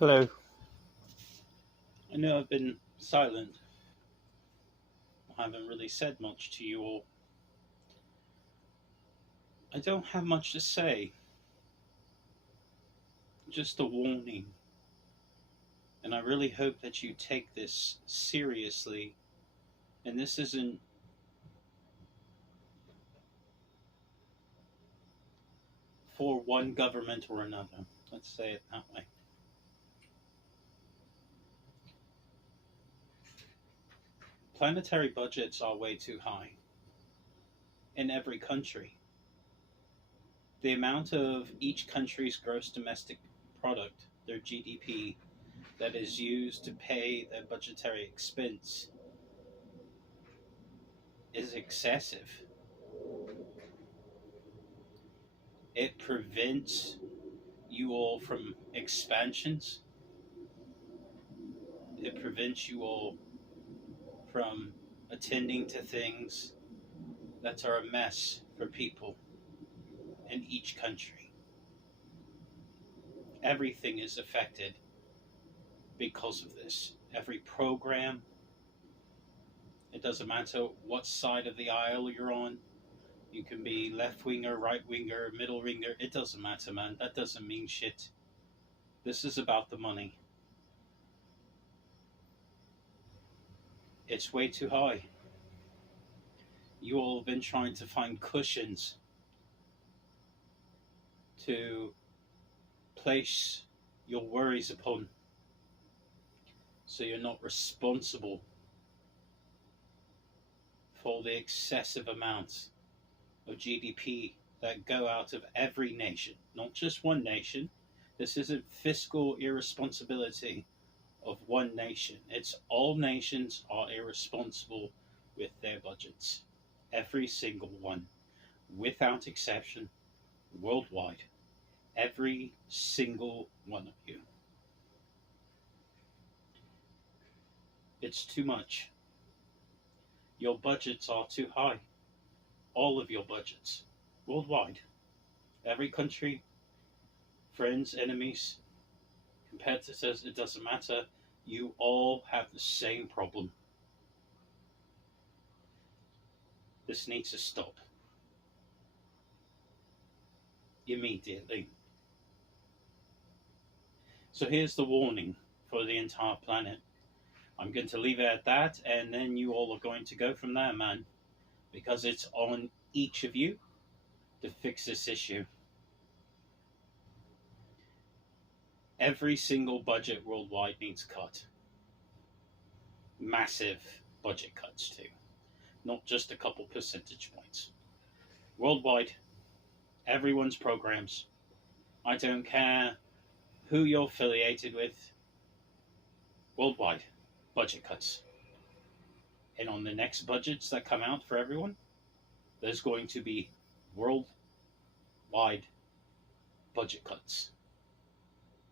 Hello. I know I've been silent. I haven't really said much to you all. I don't have much to say, just a warning. And I really hope that you take this seriously. And this isn't for one government or another. Let's say it that way. Planetary budgets are way too high in every country. The amount of each country's gross domestic product, their GDP, that is used to pay their budgetary expense is excessive. It prevents you all from expansions. It prevents you all from attending to things that are a mess for people in each country. Everything is affected because of this. Every program, it doesn't matter what side of the aisle you're on. You can be left winger, right winger, middle winger. It doesn't matter, man. That doesn't mean shit. This is about the money. It's way too high. You all have been trying to find cushions to place your worries upon so you're not responsible for the excessive amounts of GDP that go out of every nation, not just one nation. This isn't fiscal irresponsibility of one nation. It's all nations are irresponsible with their budgets. Every single one, without exception, worldwide. Every single one of you. It's too much. Your budgets are too high. All of your budgets, worldwide. Every country, friends, enemies, competitors, it doesn't matter. You all have the same problem. This needs to stop. Immediately. So here's the warning for the entire planet. I'm going to leave it at that, and then you all are going to go from there, man. Because it's on each of you to fix this issue. Every single budget worldwide needs cut. Massive budget cuts, too. Not just a couple percentage points. Worldwide, everyone's programs. I don't care who you're affiliated with. Worldwide, budget cuts. And on the next budgets that come out for everyone, there's going to be worldwide budget cuts.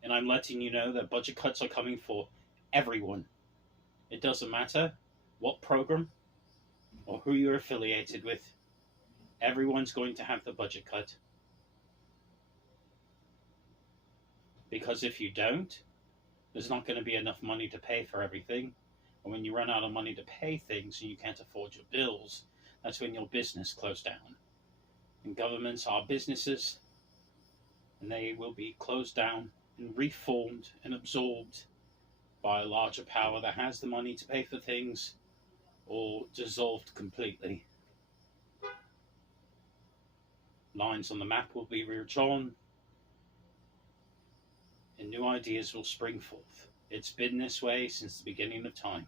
And I'm letting you know that budget cuts are coming for everyone. It doesn't matter what program or who you're affiliated with. Everyone's going to have the budget cut. Because if you don't, there's not going to be enough money to pay for everything. And when you run out of money to pay things and you can't afford your bills, that's when your business closes down. And governments are businesses, and they will be closed down and reformed and absorbed by a larger power that has the money to pay for things, or dissolved completely. Lines on the map will be redrawn, and new ideas will spring forth. It's been this way since the beginning of time.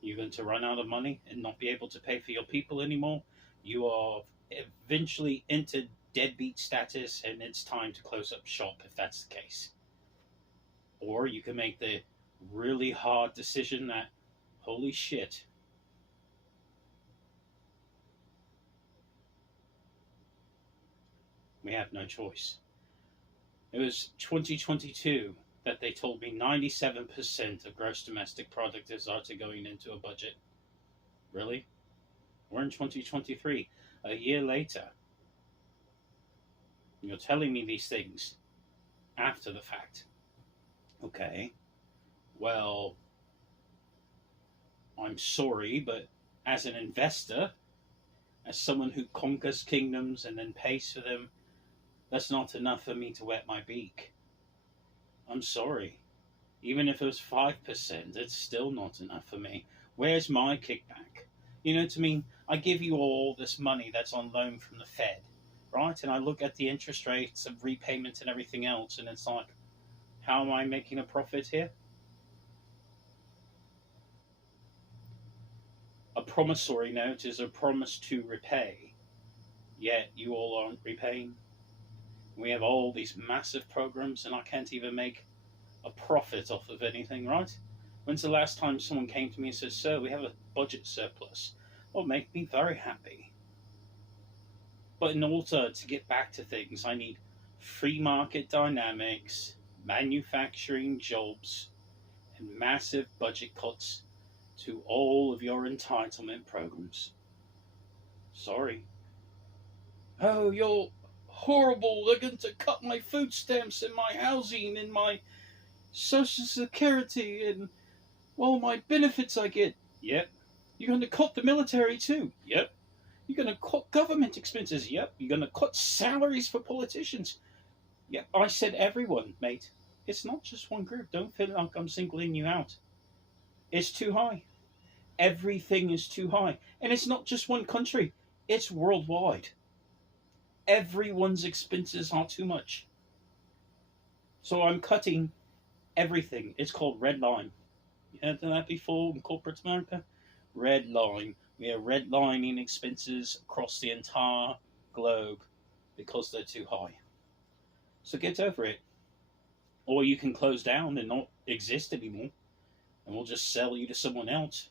You're going to run out of money and not be able to pay for your people anymore. You are eventually entered deadbeat status, and it's time to close up shop if that's the case. Or you can make the really hard decision that, holy shit, we have no choice. It was 2022 that they told me 97% of gross domestic product is already going into a budget. Really? We're in 2023, a year later. You're telling me these things after the fact. Okay, well, I'm sorry, but as an investor, as someone who conquers kingdoms and then pays for them, that's not enough for me to wet my beak. I'm sorry. Even if it was 5%, it's still not enough for me. Where's my kickback? To me, I give you all this money that's on loan from the Fed, right? And I look at the interest rates of repayment and everything else, and it's like, how am I making a profit here? A promissory note is a promise to repay, yet you all aren't repaying. We have all these massive programs, and I can't even make a profit off of anything, right? When's the last time someone came to me and said, "Sir, we have a budget surplus"? Well, make me very happy. But in order to get back to things, I need free market dynamics, manufacturing jobs, and massive budget cuts to all of your entitlement programs. Sorry. Oh, you're horrible. They're going to cut my food stamps and my housing and my social security and all my benefits I get. Yep. You're going to cut the military too. Yep. You're going to cut government expenses. Yep. You're going to cut salaries for politicians. Yep. I said everyone, mate. It's not just one group. Don't feel like I'm singling you out. It's too high. Everything is too high. And it's not just one country, it's worldwide. Everyone's expenses are too much. So I'm cutting everything. It's called red line. You heard of that before in corporate America? Red line. We are redlining expenses across the entire globe because they're too high. So get over it. Or you can close down and not exist anymore, and we'll just sell you to someone else.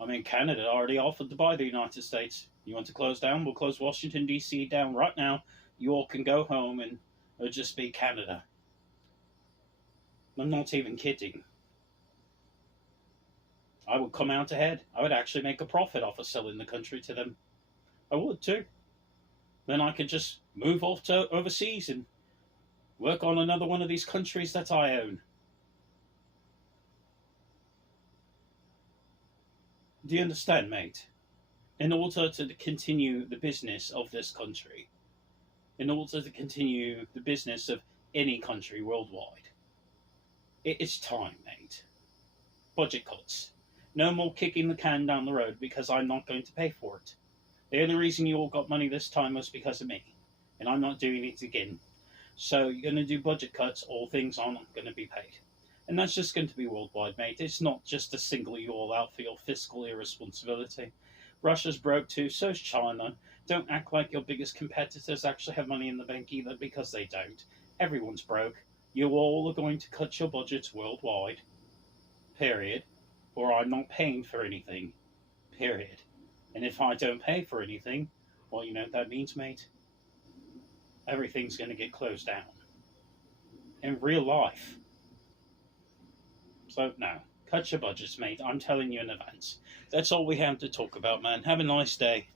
I mean, Canada already offered to buy the United States. You want to close down? We'll close Washington, D.C. down right now. You all can go home and it'll just be Canada. I'm not even kidding. I would come out ahead. I would actually make a profit off of selling the country to them. I would too. Then I could just move off to overseas and work on another one of these countries that I own. Do you understand, mate? In order to continue the business of this country, in order to continue the business of any country worldwide, it's time, mate. Budget cuts. No more kicking the can down the road because I'm not going to pay for it. The only reason you all got money this time was because of me, and I'm not doing it again. So you're going to do budget cuts, all things are not going to be paid. And that's just going to be worldwide, mate. It's not just to single you all out for your fiscal irresponsibility. Russia's broke too, so's China. Don't act like your biggest competitors actually have money in the bank either, because they don't. Everyone's broke. You all are going to cut your budgets worldwide. Period. Or I'm not paying for anything. Period. And if I don't pay for anything, well, you know what that means, mate? Everything's going to get closed down. In real life. So, no. Cut your budgets, mate. I'm telling you in advance. That's all we have to talk about, man. Have a nice day.